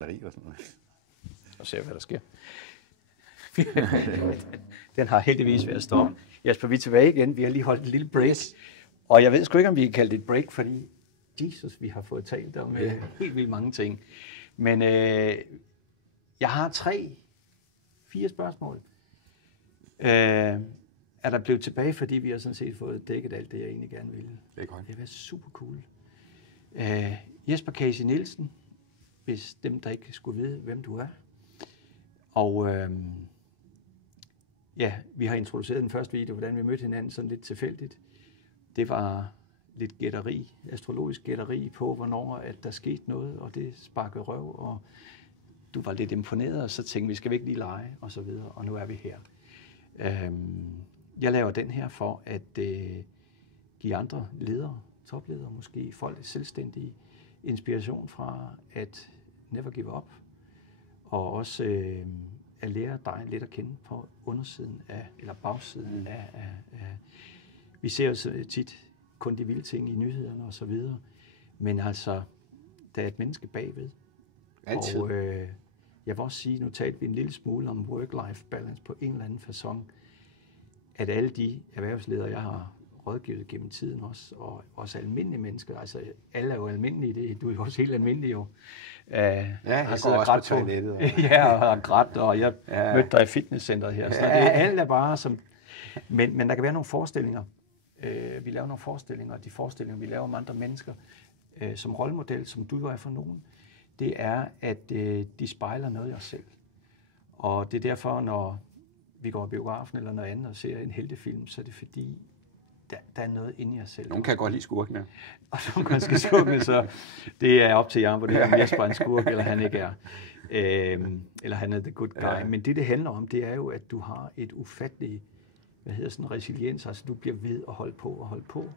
og sådan noget. Og ser, hvad der sker. Den har heldigvis været stoppet. Jesper, vi er tilbage igen. Vi har lige holdt et lille break. Og jeg ved sgu ikke, om vi kan kalde det et break, fordi Jesus, vi har fået talt om helt vildt mange ting. Men jeg har 4 spørgsmål. Er der blevet tilbage, fordi vi har sådan set fået dækket alt det, jeg egentlig gerne ville? Det er godt. Det har været super cool. Jesper Casey Nielsen, hvis dem, der ikke skulle vide, hvem du er. Og vi har introduceret den første video, hvordan vi mødte hinanden sådan lidt tilfældigt. Det var lidt gætteri, astrologisk gætteri på, hvornår at der skete noget, og det sparkede røv, og du var lidt imponeret, og så tænkte vi, skal vi ikke lige lege, og så videre, og nu er vi her. Jeg laver den her for at give andre ledere, topledere måske, folk selvstændige, inspiration fra at never give up, og også at lære dig lidt at kende på undersiden af, eller bagsiden af. Vi ser jo så tit kun de vilde ting i nyhederne og så videre, men altså, der er et menneske bagved. Altid. Og jeg vil også sige, nu talte vi en lille smule om work-life balance på en eller anden facon, at alle de erhvervsledere, jeg har rådgivet gennem tiden også, og også almindelige mennesker, altså alle er jo almindelige, du er jo også helt almindelig jo. Jeg går også på toilettet. Ja, og har grædt, og jeg mødte dig i fitnesscenteret her. Så det er alt er bare som... Men der kan være nogle forestillinger. Vi laver nogle forestillinger, og de forestillinger, vi laver om andre mennesker, som rollemodel, som du jo er for nogen, det er, at de spejler noget i os selv. Og det er derfor, når vi går i biografen eller noget andet og ser en heltefilm, så er det fordi, der er noget inde i os selv. Nogen kan godt lide skurkene. Og nogen kan lide skurkene, så det er op til jer, hvor det er, om Jesper er en skurk, eller han ikke er. Eller han er the good guy. Ja. Men det handler om, det er jo, at du har et ufatteligt, resiliens, altså du bliver ved at holde på og holde på.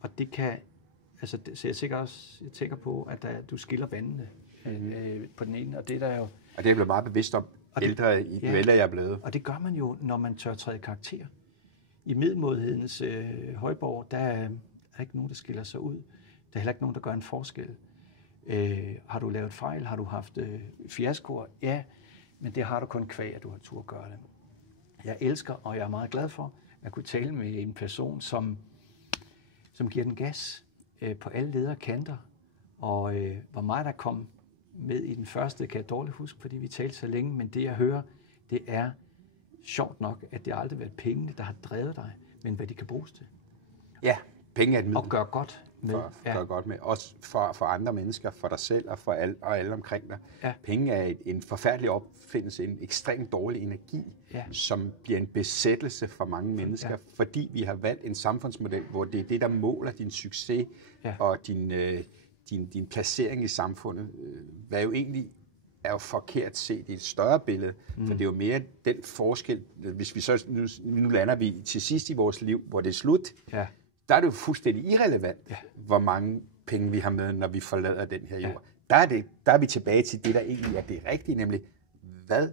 Og det kan, altså, så jeg tænker på, at du skiller vandene på den ene, og det der er jo... Og det er jeg blevet meget bevidst om, ældre i dueller, jeg er blevet. Og det gør man jo, når man tør træde karakter. I middelmådighedens højborg, der er ikke nogen, der skiller sig ud. Der er heller ikke nogen, der gør en forskel. Har du lavet fejl? Har du haft fiaskoer? Ja, men det har du kun kvæg, at du har tur at gøre det. Jeg elsker, og jeg er meget glad for, at kunne tale med en person, som giver den gas på alle lederkanter. Og hvor meget der kom med i den første, kan jeg dårligt huske, fordi vi talte så længe, men det jeg hører, det er sjovt nok, at det aldrig har været pengene, der har drevet dig, men hvad de kan bruges til. Ja, penge er et middel. Og gøre godt med. Gør godt med. Også for andre mennesker, for dig selv og for alle omkring dig. Ja. Penge er en forfærdelig opfindelse, en ekstremt dårlig energi, som bliver en besættelse for mange mennesker, fordi vi har valgt en samfundsmodel, hvor det er det, der måler din succes og din placering i samfundet, hvad jo egentlig er jo forkert set i et større billede, for det er jo mere den forskel, hvis vi så, nu lander vi til sidst i vores liv, hvor det er slut, der er det jo fuldstændig irrelevant, hvor mange penge vi har med, når vi forlader den her jord. Der er vi tilbage til det, der egentlig er det rigtige, nemlig, hvad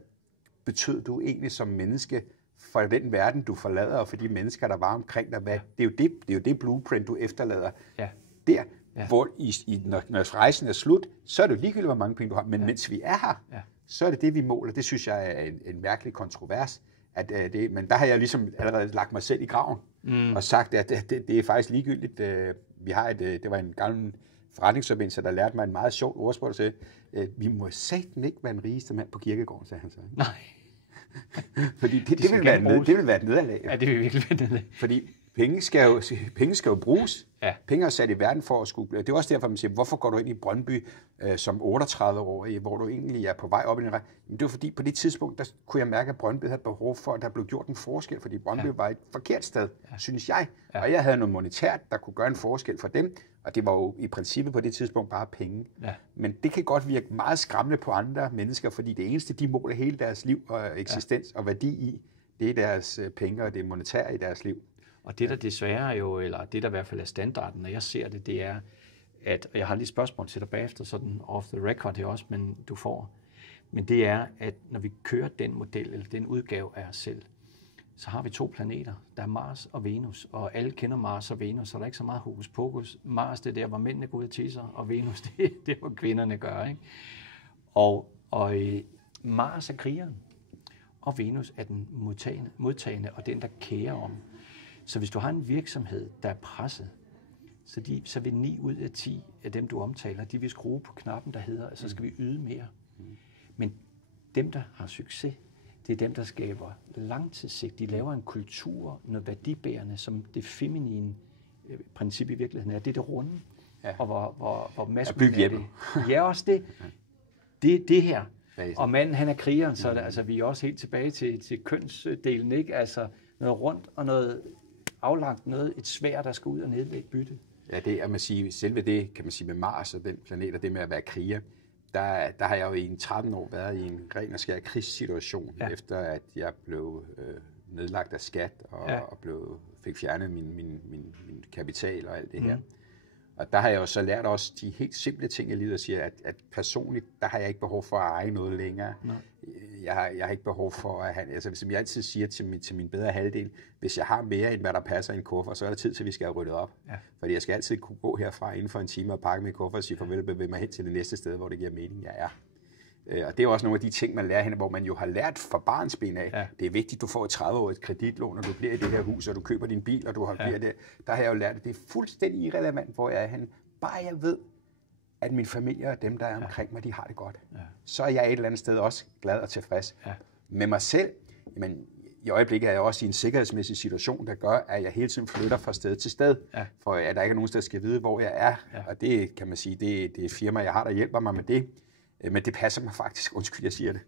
betød du egentlig som menneske for den verden, du forlader, og for de mennesker, der var omkring dig? Det er jo det blueprint, du efterlader der. Hvor når rejsen er slut, så er det jo ligegyldigt, hvor mange penge du har. Men mens vi er her, så er det det, vi måler. Det synes jeg er en mærkelig kontrovers. Men der har jeg ligesom allerede lagt mig selv i graven og sagt, at det er faktisk ligegyldigt. Vi har det var en gammel forretningsforbindelse, der lærte mig en meget sjov ordsprog, der sagde, vi må satan ikke være den rigeste mand på kirkegården, sagde han så. Nej. Fordi det vil være et nederlag. Ja, det vil virkelig være et nederlag. Fordi penge skal jo bruges. Ja. Penge er sat i verden for at skulle... Det er også derfor, man siger, hvorfor går du ind i Brøndby som 38-årig, hvor du egentlig er på vej op i den ret? Men det var fordi, på det tidspunkt, der kunne jeg mærke, at Brøndby havde behov for, at der blev gjort en forskel, fordi Brøndby var et forkert sted, synes jeg. Ja. Og jeg havde noget monetært, der kunne gøre en forskel for dem, og det var jo i princippet på det tidspunkt bare penge. Ja. Men det kan godt virke meget skræmmende på andre mennesker, fordi det eneste, de måler hele deres liv og eksistens og værdi i, det er deres penge og det monetære i deres liv. Og det der desværre jo, eller det der i hvert fald er standarden, når jeg ser det, det er, at, og jeg har lige et spørgsmål til dig bagefter, sådan off the record her også, men du får, men det er, at når vi kører den model, eller den udgave af os selv, så har vi 2 planeter. Der er Mars og Venus, og alle kender Mars og Venus, så der er ikke så meget hokus pokus. Mars, det er der, hvor mændene går ud og tisser, og Venus, det er der, hvor kvinderne gør, ikke? Og Mars er krigeren, og Venus er den modtagende og den, der kærer om. Så hvis du har en virksomhed, der er presset, så vil 9 ud af 10 af dem, du omtaler, de vil skrue på knappen, der hedder, så skal vi yde mere. Men dem, der har succes, det er dem, der skaber langtidssigt. De laver en kultur, noget værdibærende, som det feminine princip i virkeligheden er. Det er det runde, og hvor maskulin er det. Ja, også det. Det her. Og manden, han er krigeren, så altså, vi er også helt tilbage til kønsdelen, ikke? Altså noget rundt og noget aflagt, et sværd, der skal ud og nedlægge bytte. Ja, det er, man sige, selve det, kan man sige, med Mars og den planet, og det med at være kriger, der har jeg jo i 13 år været i en ren og skær krigssituation, efter at jeg blev nedlagt af skat og fik fjernet min kapital og alt det her. Og der har jeg jo så lært også de helt simple ting i livet, at sige, at personligt, der har jeg ikke behov for at eje noget længere. Jeg har ikke behov for at have, altså som jeg altid siger til min bedre halvdel, hvis jeg har mere end hvad der passer i en kuffert, så er der tid til, at vi skal have ryddet op. Fordi jeg skal altid kunne gå herfra inden for en time og pakke min kuffert og sige farvel og bevæge mig hen til det næste sted, hvor det giver mening, jeg er. Og det er også nogle af de ting, man lærer hende, hvor man jo har lært fra barnsben af. Ja. Det er vigtigt, du får et 30-årigt kreditlån, og du bliver i det her hus, og du køber din bil, og du bliver der. Der har jeg jo lært, at det er fuldstændig irrelevant, hvor jeg er henne. Bare jeg ved, at min familie og dem, der er omkring mig, de har det godt. Ja. Så er jeg et eller andet sted også glad og tilfreds. Ja. Med mig selv, men i øjeblikket er jeg også i en sikkerhedsmæssig situation, der gør, at jeg hele tiden flytter fra sted til sted, for at der ikke er nogen, der skal vide, hvor jeg er. Ja. Og det kan man sige, det er firma, jeg har, der hjælper mig med det. Men det passer mig faktisk, undskyld, jeg siger det,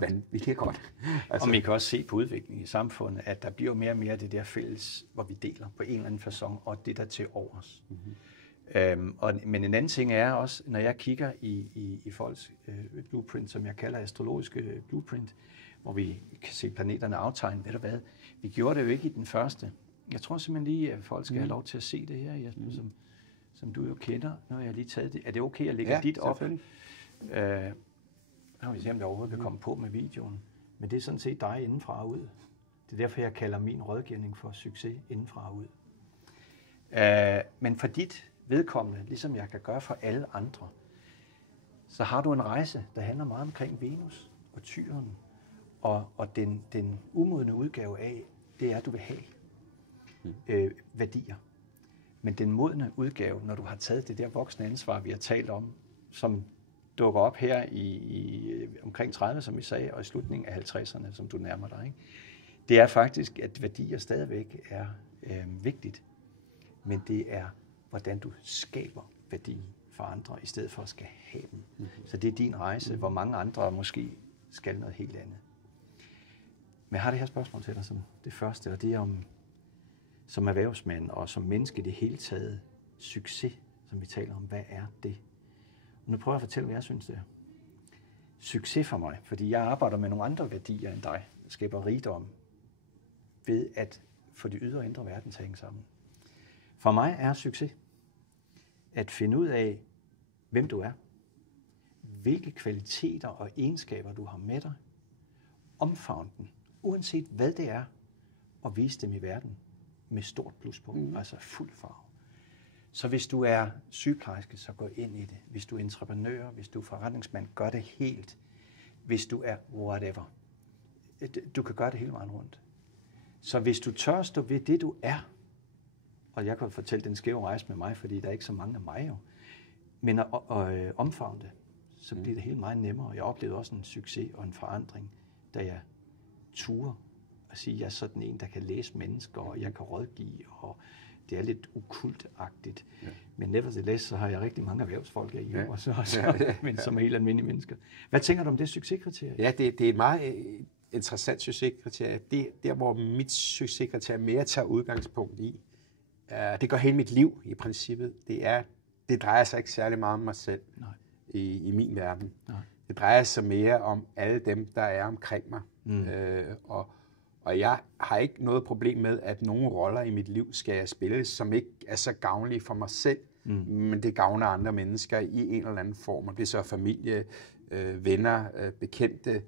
vanvittigt godt. Altså. Og man kan også se på udviklingen i samfundet, at der bliver mere og mere det der fælles, hvor vi deler på en eller anden facon, og det der til overs. Men en anden ting er også, når jeg kigger i folks blueprint, som jeg kalder astrologiske blueprint, hvor vi kan se planeterne aftegne, ved du hvad, vi gjorde det jo ikke i den første. Jeg tror simpelthen lige, at folk skal have lov til at se det her, Jesper, som du jo kender. Nu har jeg lige taget det. Er det okay, at lægge dit op? Nu vil vi se, om jeg overhovedet kan komme på med videoen. Men det er sådan set dig indenfra og ud. Det er derfor, jeg kalder min rådgivning for succes indenfra og ud. Men for dit vedkommende, ligesom jeg kan gøre for alle andre, så har du en rejse, der handler meget omkring Venus og Tyren. Og den umodne udgave af, det er, at du vil have værdier. Men den modne udgave, når du har taget det der voksne ansvar, vi har talt om, som dukker op her i omkring 30, som vi sagde, og i slutningen af 50'erne, som du nærmer dig, ikke? Det er faktisk, at værdier stadigvæk er vigtigt, men det er, hvordan du skaber værdi for andre, i stedet for at skal have dem. Så det er din rejse, hvor mange andre måske skal noget helt andet. Men jeg har det her spørgsmål til dig som det første, og det er om, som erhvervsmand og som menneske i det hele taget, succes, som vi taler om, hvad er det? Og nu prøver jeg at fortælle, hvad jeg synes, det er. Succes for mig, fordi jeg arbejder med nogle andre værdier end dig, der skaber rigdom, ved at få de ydre og indre verden til at hænge sammen. For mig er succes at finde ud af, hvem du er, hvilke kvaliteter og egenskaber du har med dig, omfavne den, uanset hvad det er, og vise dem i verden med stort pluspunkt, altså fuld farve. Så hvis du er sygeplejerske, så gå ind i det. Hvis du er entreprenør, hvis du er forretningsmand, gør det helt. Hvis du er whatever. Du kan gøre det hele vejen rundt. Så hvis du tør stå ved det, du er, og jeg kan fortælle den skæve rejse med mig, fordi der er ikke så mange af mig jo, men at omfavne det, så bliver det helt meget nemmere. Jeg oplevede også en succes og en forandring, da jeg turde at sige, at jeg er sådan en, der kan læse mennesker, og jeg kan rådgive, og det er lidt okkultagtigt. Ja. Men nevertheless, så har jeg rigtig mange erhvervsfolk i men som er helt almindelige mennesker. Hvad tænker du om det succeskriterie? Ja, det er et meget interessant succeskriterie. Det der, hvor mit succeskriterie mere tager udgangspunkt i, det gør hele mit liv i princippet. Det drejer sig ikke særlig meget om mig selv i min verden. Nej. Det drejer sig mere om alle dem, der er omkring mig. Og jeg har ikke noget problem med, at nogle roller i mit liv skal jeg spille, som ikke er så gavnlige for mig selv, men det gavner andre mennesker i en eller anden form. Og det er så familie, venner, bekendte,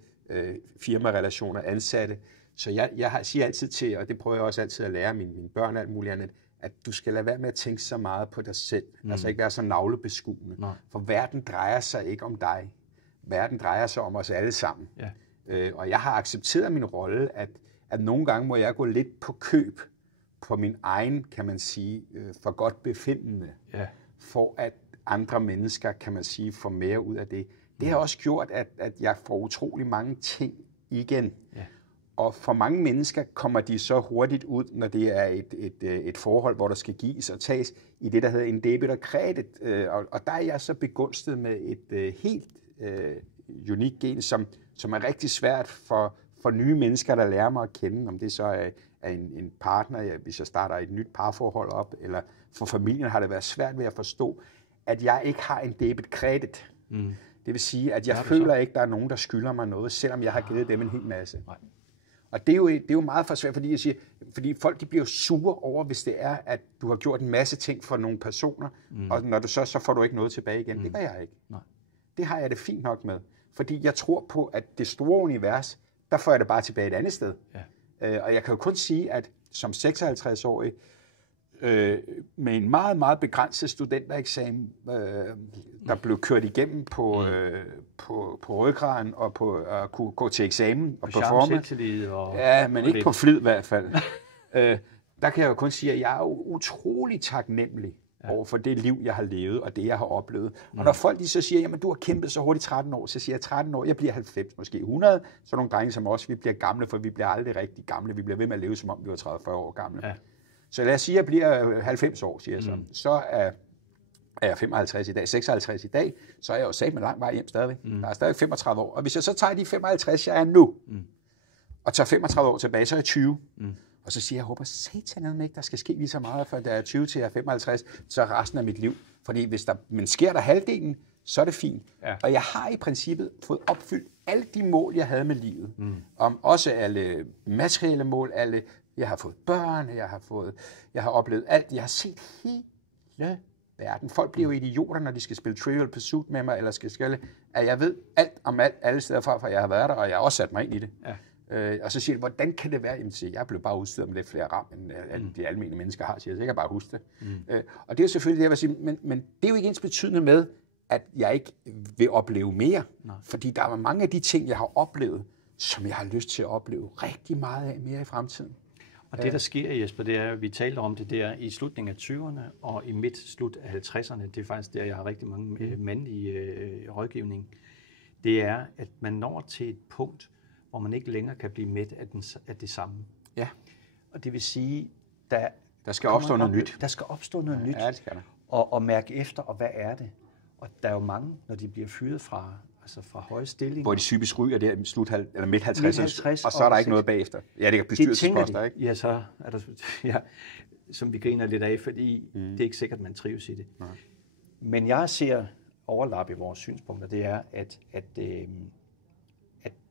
firmarelationer, ansatte, Så jeg siger altid til, og det prøver jeg også altid at lære mine børn alt muligt andet, at du skal lade være med at tænke så meget på dig selv. Altså ikke være så navlebeskuende. For verden drejer sig ikke om dig. Verden drejer sig om os alle sammen. Ja. Og jeg har accepteret min rolle, at nogle gange må jeg gå lidt på køb på min egen, kan man sige, for godt befindende, for at andre mennesker, kan man sige, får mere ud af det. Det har også gjort, at jeg får utrolig mange ting igen. Ja. Og for mange mennesker kommer de så hurtigt ud, når det er et forhold, hvor der skal gives og tages, i det, der hedder en debit og kredit. Og der er jeg så begunstet med et helt unikt gen, som er rigtig svært for nye mennesker, der lærer mig at kende, om det så er en partner, hvis jeg starter et nyt parforhold op, eller for familien har det været svært ved at forstå, at jeg ikke har en debit-kredit. Det vil sige, at jeg føler ikke, der er nogen, der skylder mig noget, selvom jeg har givet dem en hel masse. Nej. Og det er jo meget for svært, fordi folk de bliver sure over, hvis det er, at du har gjort en masse ting for nogle personer, og når du så får du ikke noget tilbage igen. Det gør jeg ikke. Nej. Det har jeg det fint nok med. Fordi jeg tror på, at det store univers, der får jeg det bare tilbage et andet sted. Ja. Og jeg kan jo kun sige, at som 56-årig, med en meget, meget begrænset studentereksamen, der blev kørt igennem på ryggraden og på at kunne gå til eksamen og performe. Ja, men ikke på flid i hvert fald. Der kan jeg jo kun sige, at jeg er utrolig taknemmelig over for det liv, jeg har levet og det, jeg har oplevet. Og når folk de så siger, jamen du har kæmpet så hurtigt 13 år, så siger jeg 13 år, jeg bliver 90, måske 100, så nogle drenge som os, vi bliver gamle, for vi bliver aldrig rigtig gamle. Vi bliver ved med at leve, som om vi var 30-40 år gamle. Ja. Så lad os sige, at jeg bliver 90 år, siger jeg så. Så er jeg 55 i dag, 56 i dag, så er jeg jo sat med lang vej hjem stadigvæk. Der er stadig 35 år. Og hvis jeg så tager de 55, jeg er nu, og tager 35 år tilbage, så er jeg 20. Og så siger jeg, håber satan ikke, der skal ske lige så meget, fra da jeg er 20 til jeg er 55, så er resten af mit liv. Fordi men sker der halvdelen, så er det fint. Ja. Og jeg har i princippet fået opfyldt alle de mål, jeg havde med livet. Om også alle materielle mål, jeg har fået børn, jeg har oplevet alt, jeg har set hele verden. Folk bliver jo idioter, når de skal spille Trivial Pursuit med mig, eller skal at jeg ved alt om alt, alle steder fra, for jeg har været der, og jeg har også sat mig ind i det. Ja. Og så siger de, hvordan kan det være? Jamen, jeg blev bare udstyret med lidt flere ram, end de almindelige mennesker har, siger jeg. Så jeg kan bare huske det. Og det er jo selvfølgelig det, jeg vil sige, men det er jo ikke ens betydende med, at jeg ikke vil opleve mere. Nej. Fordi der er mange af de ting, jeg har oplevet, som jeg har lyst til at opleve rigtig meget af mere i fremtiden. Og det, der sker, Jesper, det er, vi taler om det der i slutningen af 20'erne og i midt-slut af 50'erne. Det er faktisk der, jeg har rigtig mange mandlige rådgivning. Det er, at man når til et punkt, hvor man ikke længere kan blive mæt af det samme. Ja. Og det vil sige, der skal opstå noget nyt. Der skal opstå noget nyt. Ja, det skal der. Og mærke efter, og hvad er det? Og der er jo mange, når de bliver fyret fra høje stillinger. Hvor de typisk ryger der eller midt 50'erne, og så er der ikke noget bagefter. Ja, det er bestyrelsesposter, ikke? Ja, så er der, som vi griner lidt af, fordi det er ikke sikkert, man trives i det. Nej. Men jeg ser overlap i vores synspunkter, det er, at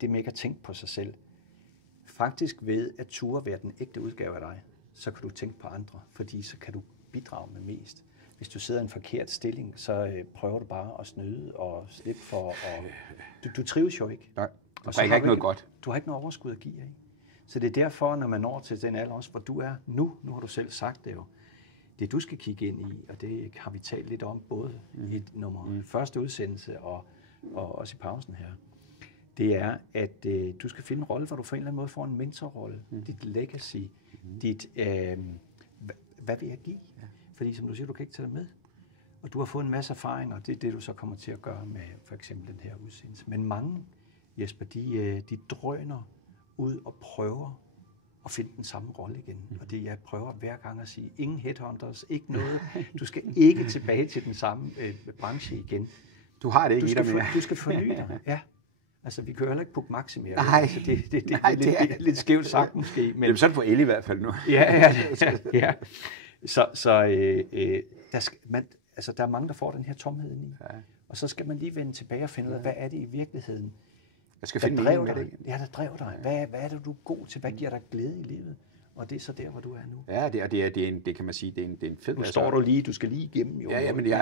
det med ikke at tænke på sig selv, faktisk ved at ture være den ægte udgave af dig, så kan du tænke på andre, fordi så kan du bidrage med mest. Hvis du sidder i en forkert stilling, så prøver du bare at snyde og slippe for. Du trives jo ikke. Nej, og så har ikke noget godt. Du har ikke noget overskud at give af. Så det er derfor, når man når til den alder også, hvor du er nu har du selv sagt det jo, det du skal kigge ind i, og det har vi talt lidt om, både i første udsendelse og også i pausen her, det er, at du skal finde en rolle, hvor du på en eller anden måde får en mentorrolle, dit legacy, dit, hvad vil jeg give? Ja. Fordi som du siger, du kan ikke tage det med. Og du har fået en masse erfaring, og det er det, du så kommer til at gøre med for eksempel den her udsendelse. Men mange, Jesper, de drøner ud og prøver at finde den samme rolle igen. Og det jeg prøver hver gang at sige, ingen headhunters, ikke noget. Du skal ikke tilbage til den samme branche igen. Du har det ikke i dig mere. Du skal forny dig. Ja. Altså, vi kører heller ikke Puk Maxi mere. Nej, altså, det er lidt skævt sagt måske. Men det er sådan på el i hvert fald nu. Ja. Der er mange, der får den her tomhed i. Ja. Og så skal man lige vende tilbage og finde ud af, hvad er det i virkeligheden, jeg skal finde mening med det. Ja, der drev dig. Hvad er det, du er god til? Hvad giver dig glæde i livet? Og det er så der, hvor du er nu. Ja, det kan man sige, det er en fed... Nu står du lige, du skal lige igennem. Jo. Ja, men jeg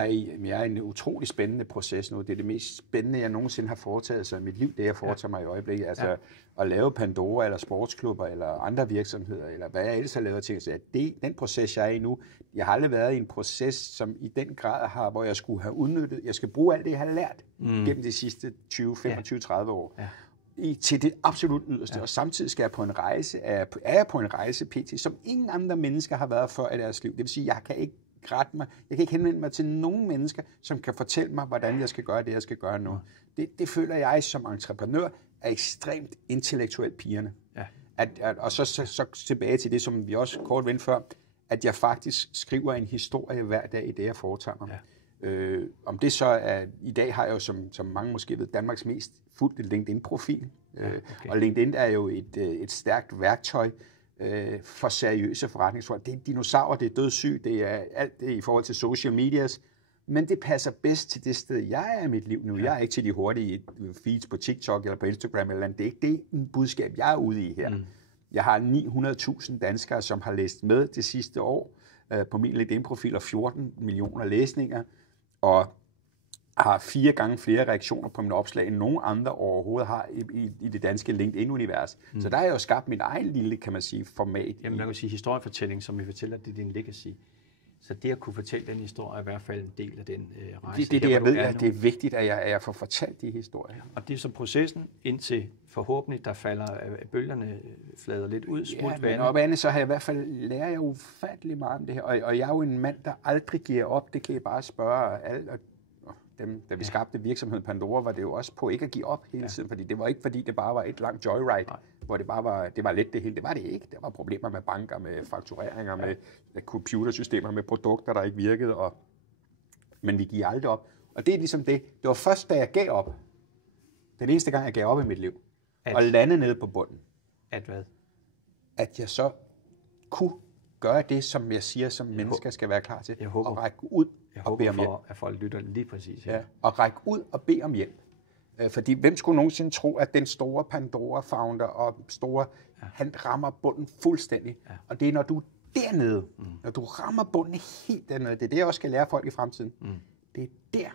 er i en utrolig spændende proces nu. Det er det mest spændende, jeg nogensinde har foretaget sig i mit liv, det jeg foretager mig i øjeblikket. Altså at lave Pandora, eller sportsklubber, eller andre virksomheder, eller hvad jeg ellers har lavet ting. Så den proces, jeg er i nu, jeg har aldrig været i en proces, som i den grad har, hvor jeg skulle have udnyttet, jeg skal bruge alt det, jeg har lært gennem de sidste 20, 25, 30 år. Ja. Til det absolut yderste, og samtidig skal jeg på en rejse, er jeg på en rejse pt., som ingen andre mennesker har været før i deres liv. Det vil sige, jeg kan ikke henvende mig til nogen mennesker, som kan fortælle mig, hvordan jeg skal gøre det, jeg skal gøre nu. Det føler jeg som entreprenør er ekstremt intellektuelt pirrende. Ja. Og så tilbage til det, som vi også kort vendte før, at jeg faktisk skriver en historie hver dag i det, jeg foretager mig. Ja. Om det så er, i dag har jeg jo, som mange måske ved, Danmarks mest fuldt LinkedIn-profil. Okay. Og LinkedIn er jo et stærkt værktøj for seriøse forretningsfolk. Det er dinosaurer, det er dødssyg, det er alt det i forhold til social medias, men det passer bedst til det sted, jeg er i mit liv nu. Jeg er ikke til de hurtige feeds på TikTok eller på Instagram eller andet. Det er ikke det budskab, jeg er ude i her. Jeg har 900.000 danskere, som har læst med det sidste år på min LinkedIn-profil, og 14 millioner læsninger, og har 4 gange flere reaktioner på mine opslag, end nogen andre overhovedet har i det danske LinkedIn-univers. Så der har jeg jo skabt min egen lille, kan man sige, format. Jamen, man kan sige historiefortælling, som vi fortæller, det er din legacy. Så det at kunne fortælle den historie er i hvert fald en del af den rejse. Det jeg ved, at det er vigtigt, at jeg får fortalt de historier. Og det er så processen, indtil forhåbentlig, der falder bølgerne flader lidt ud, smut vand. Og vandet, så har jeg i hvert fald lærer jeg ufattelig meget om det her. Og jeg er jo en mand, der aldrig giver op. Det kan jeg bare spørge alle. Dem, da vi skabte virksomheden Pandora, var det jo også på ikke at give op hele tiden, fordi det var ikke fordi det bare var et langt joyride, hvor det var let det hele. Det var det ikke. Der var problemer med banker, med faktureringer, med computersystemer, med produkter, der ikke virkede. Men vi giver aldrig op. Og det er ligesom det. Det var først, da jeg gav op. Den eneste gang, jeg gav op i mit liv. Og landede nede på bunden. At hvad? At jeg så kunne gøre det, som jeg siger, som mennesker skal være klar til. Jeg håber, og række ud og bede om hjælp. At folk lytter lige præcis. Ja, og række ud og bede om hjælp. Fordi hvem skulle nogensinde tro, at den store Pandora-founder og store, han rammer bunden fuldstændig. Ja. Og det er, når du er dernede, når du rammer bunden helt dernede, det er det, jeg også skal lære folk i fremtiden. Det er der,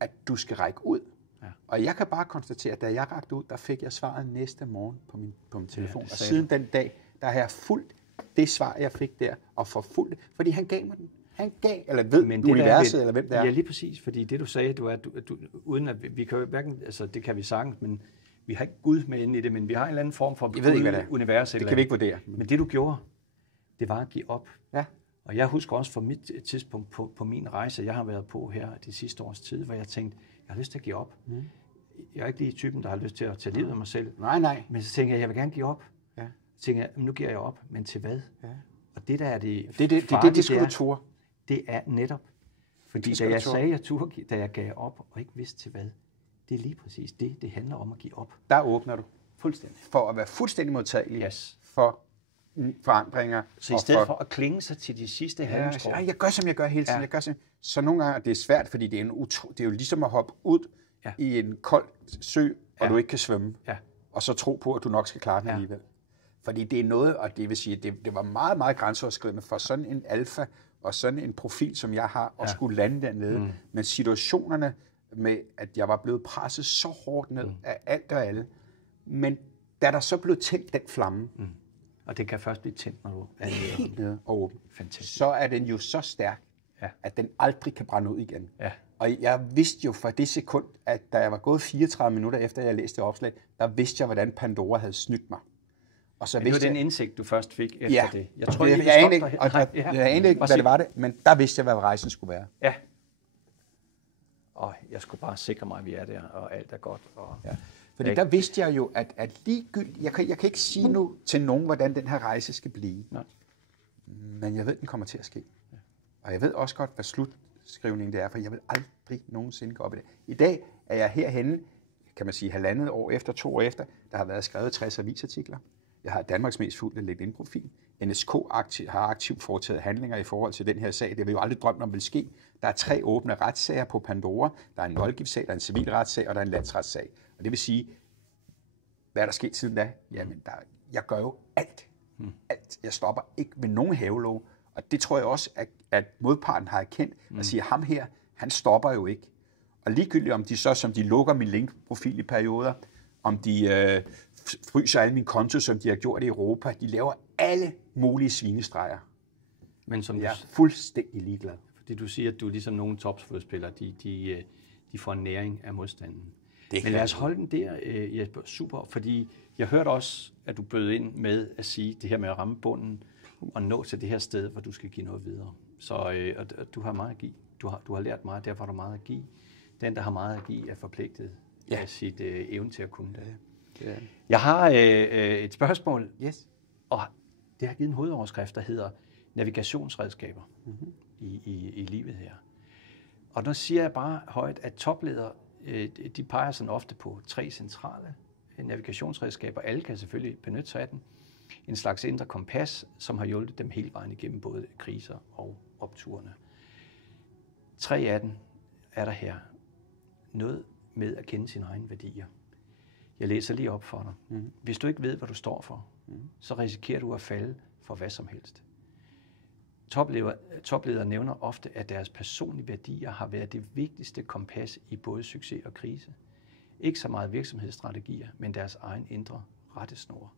at du skal række ud. Ja. Og jeg kan bare konstatere, at da jeg rakte ud, der fik jeg svaret næste morgen på min telefon. Og siden den dag, der har jeg fulgt det svar, jeg fik der, og forfulgt det, fordi han gav mig den. Han gav, eller ved universet, eller hvem det er. Ja, lige præcis, fordi det du sagde, du uden at vi kan jo hverken, altså det kan vi sagtens, men vi har ikke Gud med inde i det, men vi har en eller anden form for univers. Det kan vi ikke vurdere. Men det du gjorde, det var at give op. Ja. Og jeg husker også fra mit tidspunkt på min rejse, jeg har været på her de sidste års tid, hvor jeg tænkte, jeg har lyst til at give op. Jeg er ikke lige typen, der har lyst til at tage livet af mig selv. Nej. Men så tænkte jeg vil gerne give op. Ja. Så tænkte jeg, nu giver jeg op, men til hvad? Ja. Og det der er det skulle du turde. Det er netop, fordi da jeg gav op, og ikke vidste til hvad, det er lige præcis det handler om at give op. Der åbner du fuldstændig. For at være fuldstændig modtagelig for forandringer. Så i stedet for at klinge sig til de sidste halmstrå. Jeg gør, som jeg gør hele tiden. Ja. Så nogle gange det er svært, fordi det er jo ligesom at hoppe ud i en kold sø, og du ikke kan svømme. Ja. Og så tro på, at du nok skal klare den alligevel. Fordi det er noget, og det vil sige, at det var meget, meget grænseoverskridende for sådan en alfa, og sådan en profil, som jeg har, og skulle lande dernede. Men situationerne med, at jeg var blevet presset så hårdt ned af alt og alle, men da der så blev tændt den flamme, og det kan først blive tændt, når du er helt nede og åben, så er den jo så stærk, at den aldrig kan brænde ud igen. Ja. Og jeg vidste jo fra det sekund, at da jeg var gået 34 minutter efter, jeg læste det opslag, der vidste jeg, hvordan Pandora havde snydt mig. Og så det var den indsigt, du først fik efter det. Jeg tror, jeg anede ikke, hvad det var det, men der vidste jeg, hvad rejsen skulle være. Ja. Og jeg skulle bare sikre mig, at vi er der, og alt er godt. Og fordi der vidste jeg jo, at ligegyldigt, jeg kan ikke sige nu til nogen, hvordan den her rejse skal blive. Nej. Men jeg ved, den kommer til at ske. Ja. Og jeg ved også godt, hvad slutskrivningen det er, for jeg vil aldrig nogensinde gå op i det. I dag er jeg herhenne, kan man sige, 1,5 år efter, 2 år efter, der har været skrevet 60 avisartikler. Jeg har Danmarks mest fulgte LinkedIn-profil. NSK har aktivt foretaget handlinger i forhold til den her sag. Det vil jo aldrig drømme om, vil ske. Der er 3 åbne retssager på Pandora. Der er en voldgiftssag, der er en civil retssag, og der er en landsretssag. Og det vil sige, hvad er der sket siden da? Jamen, jeg gør jo alt Alt. Jeg stopper ikke ved nogen havelov. Og det tror jeg også, at modparten har erkendt, og siger, ham her, han stopper jo ikke. Og ligegyldigt om de så, som de lukker min linkprofil i perioder, om de fryser alle mine konto, som de har gjort i Europa, de laver alle mulige svinestreger. Men som jeg er fuldstændig ligeglad. Fordi du siger, at du ligesom nogle topfodspillere, de får næring af modstanden. Men lad os holde den der, Jesper, super, fordi jeg hørte også, at du bød ind med at sige det her med at ramme bunden og nå til det her sted, hvor du skal give noget videre. Så og du har meget at give. Du har lært meget, derfor har du meget at give. Den, der har meget at give, er forpligtet af sit evne til at kunne det. Ja. Jeg har et spørgsmål, og det har givet en hovedoverskrift, der hedder navigationsredskaber i livet her. Og nu siger jeg bare højt, at topledere, de peger sådan ofte på 3 centrale navigationsredskaber. Alle kan selvfølgelig benytte sig af den. En slags indre kompas, som har hjulpet dem hele vejen igennem både kriser og opturene. 3 af dem er der her. Noget med at kende sine egne værdier. Jeg læser lige op for dig. Hvis du ikke ved, hvad du står for, så risikerer du at falde for hvad som helst. Topledere nævner ofte, at deres personlige værdier har været det vigtigste kompas i både succes og krise. Ikke så meget virksomhedsstrategier, men deres egen indre rettesnor.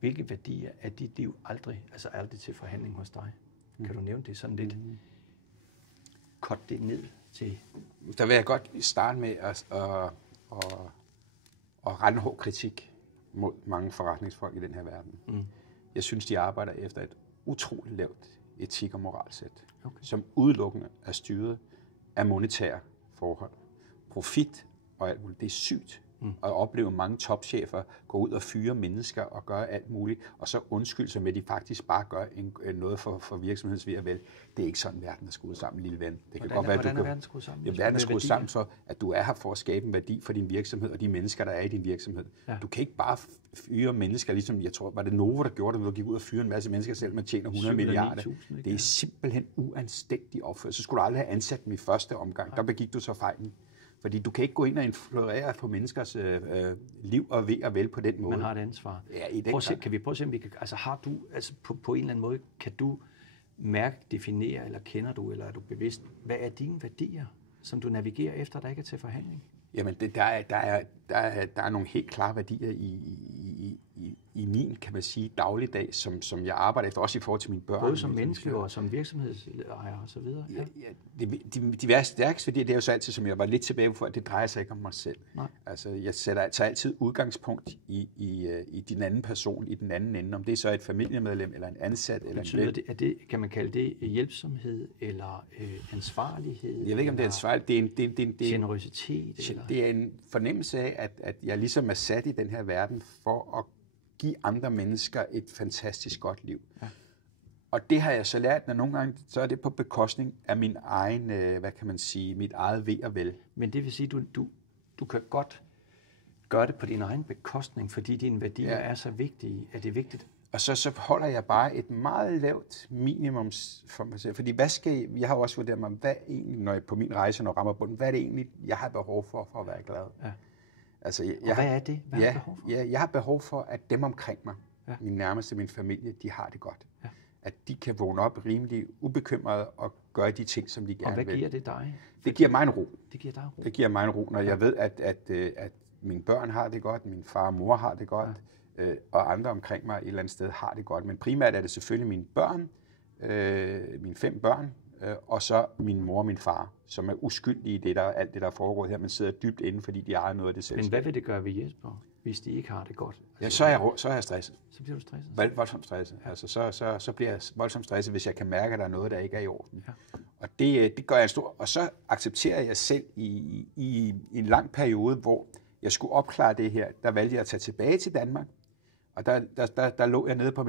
Hvilke værdier er dit liv aldrig til forhandling hos dig? Kan du nævne det sådan lidt? Kort det ned til. Der vil jeg godt starte med at rende hård kritik mod mange forretningsfolk i den her verden. Jeg synes, de arbejder efter et utroligt lavt etik- og moralsæt, som udelukkende er styret af monetære forhold. Profit og alt muligt. Det er sygt at opleve mange topchefer gå ud og fyre mennesker og gøre alt muligt, og så undskylde sig med, at de faktisk bare gør noget for virksomhedens ved og vel. Det er ikke sådan, verden er skruet sammen, lille ven. Det kan godt være, hvordan er verden skruet sammen? Verden er skruet sammen for, at du er her for at skabe en værdi for din virksomhed og de mennesker, der er i din virksomhed. Ja. Du kan ikke bare fyre mennesker, ligesom jeg tror, var det Novo, der gjorde det, når du gik ud og fyre en masse mennesker, selv man tjener 100 milliarder. Det er simpelthen uanstændig opførsel. Så skulle du aldrig have ansat dem i første omgang. Der begik du så fejlen. Fordi du kan ikke gå ind og influere på menneskers liv og ved og vel på den måde. Man har et ansvar. Ja, kan vi prøve at se, om vi kan, har du, på en eller anden måde, kan du mærke, definere, eller kender du, eller er du bevidst, hvad er dine værdier, som du navigerer efter, der ikke er til forhandling? Jamen, der er nogle helt klare værdier i min, kan man sige, dagligdag, som jeg arbejder efter, også i forhold til mine børn. Både som menneske og som virksomhedsejer og så videre. Ja. De stærkeste værdier, det er jo så altid, som jeg var lidt tilbage for, at det drejer sig ikke om mig selv. Nej. Altså, jeg tager altid udgangspunkt i den anden person, i den anden ende, om det er så et familiemedlem, eller en ansat, eller en ven. Kan man kalde det hjælpsomhed, eller ansvarlighed? Jeg ved ikke, om det er ansvarlighed. Det er generøsitet? Eller? Det er en fornemmelse af, at jeg ligesom er sat i den her verden for at give andre mennesker et fantastisk godt liv. Ja. Og det har jeg så lært, når nogle gange, så er det på bekostning af min egen, mit eget ved og vel. Men det vil sige, du kan godt gøre det på din egen bekostning, fordi dine værdier er så vigtige. Er det vigtigt? Og så holder jeg bare et meget lavt minimum for mig selv. Fordi jeg har også vurderet mig, hvad egentlig, når jeg på min rejse, når jeg rammer bunden, hvad er det egentlig, jeg har behov for at være glad? Ja. Altså, hvad er det? Hvad har du behov for? Jeg har behov for, at dem omkring mig, min nærmeste, min familie, de har det godt. Ja. At de kan vågne op rimelig ubekymret og gøre de ting, som de gerne vil. Og hvad giver det dig? Det giver mig en ro. Det giver dig ro? Det giver mig en ro, når jeg ved, at mine børn har det godt, min far og mor har det godt, og andre omkring mig et eller andet sted har det godt. Men primært er det selvfølgelig mine børn, mine 5 børn, og så min mor og min far, som er uskyldige i alt det, der er foregået her, men sidder dybt inde, fordi de ejer noget af det selv. Men hvad vil det gøre ved Jesper, hvis de ikke har det godt? Altså, så er jeg stresset. Så bliver du stresset? Voldsomt stresset. Ja. Altså, så bliver jeg voldsomt stresset, hvis jeg kan mærke, at der er noget, der ikke er i orden. Ja. Og det gør jeg stor. Og så accepterer jeg selv i en lang periode, hvor jeg skulle opklare det her, der valgte jeg at tage tilbage til Danmark. Og der lå jeg nede på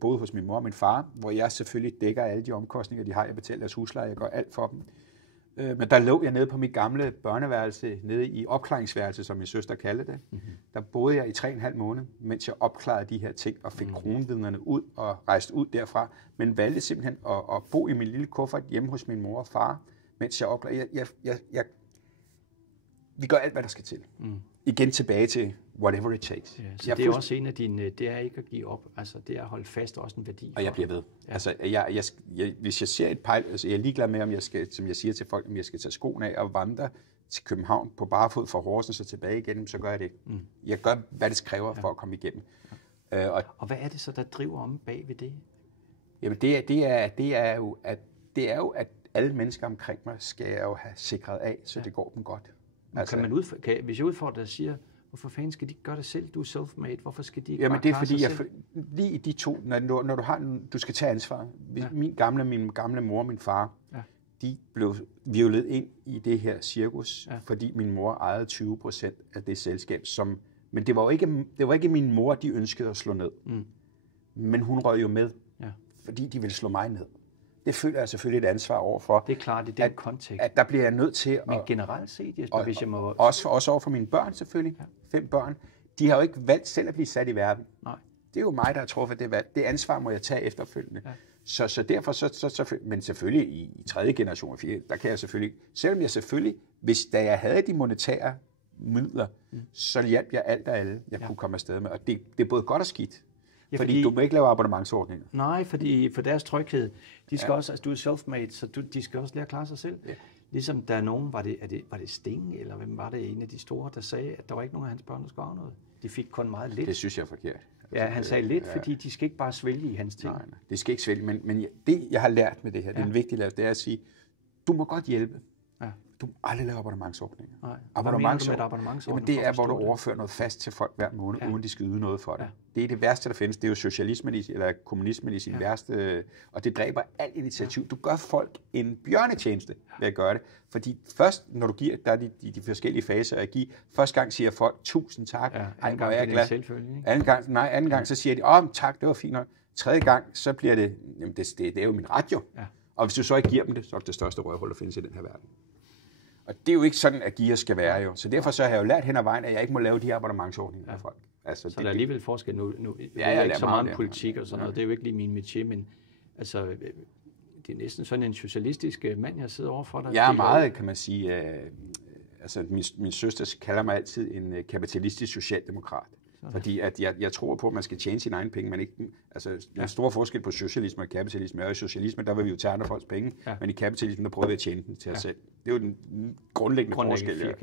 både hos min mor og min far, hvor jeg selvfølgelig dækker alle de omkostninger, de har. Jeg betaler deres husleje, jeg gør alt for dem. Men der lå jeg nede på mit gamle børneværelse, nede i opklaringsværelse, som min søster kaldte det. Mm-hmm. Der boede jeg i 3,5 måneder, mens jeg opklarede de her ting og fik kronvidnerne ud og rejste ud derfra. Men valgte simpelthen at bo i min lille kuffert hjemme hos min mor og far, mens jeg opklarede. vi gør alt, hvad der skal til. Igen tilbage til whatever it takes. Ja, så det er også en af dine, det er ikke at give op, altså det er at holde fast også en værdi. Og jeg bliver ved. Ja. Altså, hvis jeg ser et pejl, altså jeg er ligeglad med, om jeg skal, som jeg siger til folk, om jeg skal tage skoene af og vandre til København på barefod fra Horsens og tilbage igen, så gør jeg det. Jeg gør, hvad det kræver for at komme igennem. Og hvad er det så, der driver om bag ved det? Jamen det er jo, at alle mennesker omkring mig skal jo have sikret af, så det går dem godt. Altså, hvis jeg udfordrer dig og siger, hvorfor fanden skal de gøre det selv? Du er self-made. Hvorfor skal de ikke bare klare sig selv? Lige i de to, når du har, du skal tage ansvar. Min gamle mor og min far, de blev hvirvlet ind i det her cirkus, fordi min mor ejede 20% af det selskab, men det var jo ikke min mor, de ønskede at slå ned. Men hun røg jo med, fordi de ville slå mig ned. Det føler jeg selvfølgelig et ansvar overfor. Det er klart, i den kontekst. At der bliver jeg nødt til at... Men generelt set, Jesper, hvis jeg må... Også over for mine børn selvfølgelig. 5 børn. De har jo ikke valgt selv at blive sat i verden. Nej. Det er jo mig, der har truffet det valg. Det ansvar må jeg tage efterfølgende. Ja. Så derfor, men selvfølgelig i 3. generation og 4, der kan jeg selvfølgelig... Selvom jeg selvfølgelig, da jeg havde de monetære midler, så hjalp jeg alt og alle, jeg kunne komme afsted med. Og det er både godt og skidt. Ja, fordi du må ikke lave abonnementsordninger. Nej, fordi for deres tryghed, de skal også, altså du er self-made, så de skal også lære at klare sig selv. Ja. Ligesom der er nogen, var det Sting, eller hvem var det, en af de store, der sagde, at der var ikke nogen af hans børn, der skulle have noget. De fik kun meget lidt. Det synes jeg er forkert. Ja, han sagde lidt, fordi de skal ikke bare svælge i hans ting. Nej, det skal ikke svælge, men det, jeg har lært med det her, det er en vigtig lære, det er at sige, du må godt hjælpe. Ja. Du må aldrig lave abonnementsordninger. Nej. Hvad mener du med abonnementsordninger? Jamen det er, hvor du overfører noget fast til folk hver måned, uden de skal yde noget for det. Ja. Det er det værste, der findes. Det er jo socialismen eller kommunismen i sin værste, og det dræber alt initiativ. Du gør folk en bjørnetjeneste ved at gøre det. Fordi først, når du giver, der er de forskellige faser at give. Første gang siger folk, 1000 tak. Anden gang er det selvfølgelig. Anden gang så siger de, tak, det var fint nok. Tredje gang, så bliver det, jamen det er jo min ret jo. Ja. Og hvis du så ikke giver dem det, så er det det største røvhul, der findes i den her verden. Og det er jo ikke sådan, at gear skal være jo. Så derfor så har jeg jo lært hen ad vejen, at jeg ikke må lave de her abonnementsordninger for folk. Altså, så der er alligevel forskel nu. Jeg er ikke så meget politik og sådan noget. Det er jo ikke lige min métier, men altså, det er næsten sådan en socialistisk mand, jeg sidder overfor dig. Jeg er meget, kan man sige, altså min søster kalder mig altid en kapitalistisk socialdemokrat. Fordi at jeg tror på, at man skal tjene sine egne penge, men ikke... Altså, der er stor forskel på socialisme og kapitalisme. Og i socialisme, der vil vi jo tage andre folks penge, men i kapitalisme, der prøver vi at tjene den til os selv. Det er jo den grundlæggende forskel.